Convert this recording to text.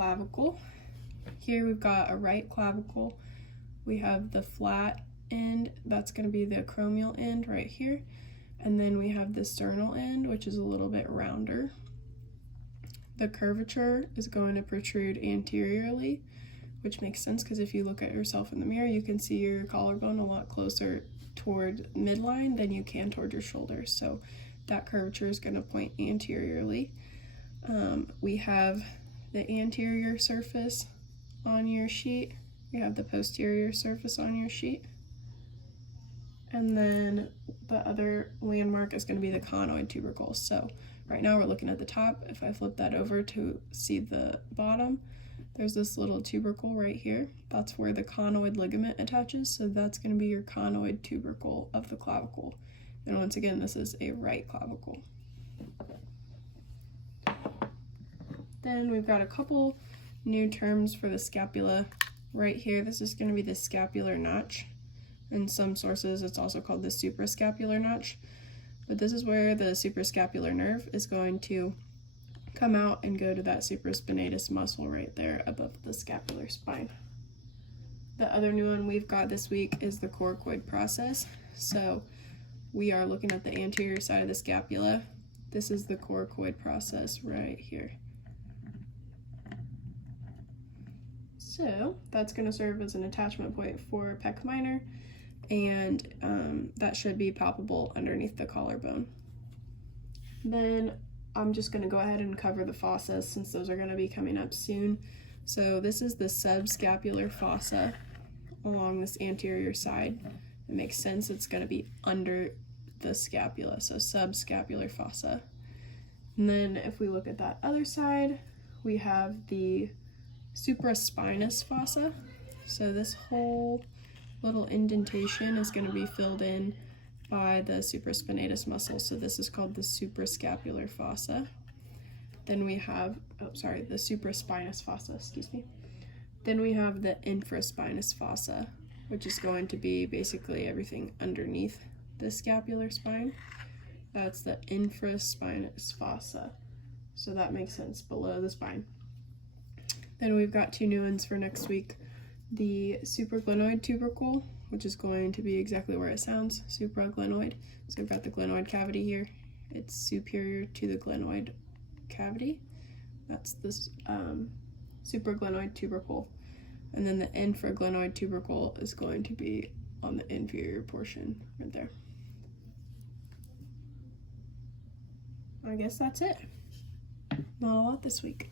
clavicle. Here we've got a right clavicle. We have the flat end, that's going to be the acromial end right here. And then we have the sternal end, which is a little bit rounder. The curvature is going to protrude anteriorly, which makes sense because if you look at yourself in the mirror, you can see your collarbone a lot closer toward midline than you can toward your shoulders. So that curvature is going to point anteriorly. We have the anterior surface on your sheet. We have the posterior surface on your sheet. And then the other landmark is going to be the conoid tubercle. So right now we're looking at the top. If I flip that over to see the bottom, there's this little tubercle right here. That's where the conoid ligament attaches. So that's going to be your conoid tubercle of the clavicle. And once again, this is a right clavicle. Then we've got a couple new terms for the scapula right here. This is going to be the scapular notch. In some sources, it's also called the suprascapular notch. But this is where the suprascapular nerve is going to come out and go to that supraspinatus muscle right there above the scapular spine. The other new one we've got this week is the coracoid process. So we are looking at the anterior side of the scapula. This is the coracoid process right here. So that's going to serve as an attachment point for pec minor, and that should be palpable underneath the collarbone. Then I'm just going to go ahead and cover the fossa since those are going to be coming up soon. So this is the subscapular fossa along this anterior side. It makes sense, it's going to be under the scapula, so subscapular fossa. And then if we look at that other side, we have the supraspinous fossa. So this whole little indentation is going to be filled in by the supraspinatus muscle. So this is called the suprascapular fossa. Then we have, the supraspinous fossa, excuse me. Then we have the infraspinous fossa, which is going to be basically everything underneath the scapular spine. That's the infraspinous fossa. So that makes sense, below the spine. Then we've got two new ones for next week. The supraglenoid tubercle, which is going to be exactly where it sounds, supraglenoid. So we've got the glenoid cavity here. It's superior to the glenoid cavity. That's this supraglenoid tubercle. And then the infraglenoid tubercle is going to be on the inferior portion right there. I guess that's it. Not a lot this week.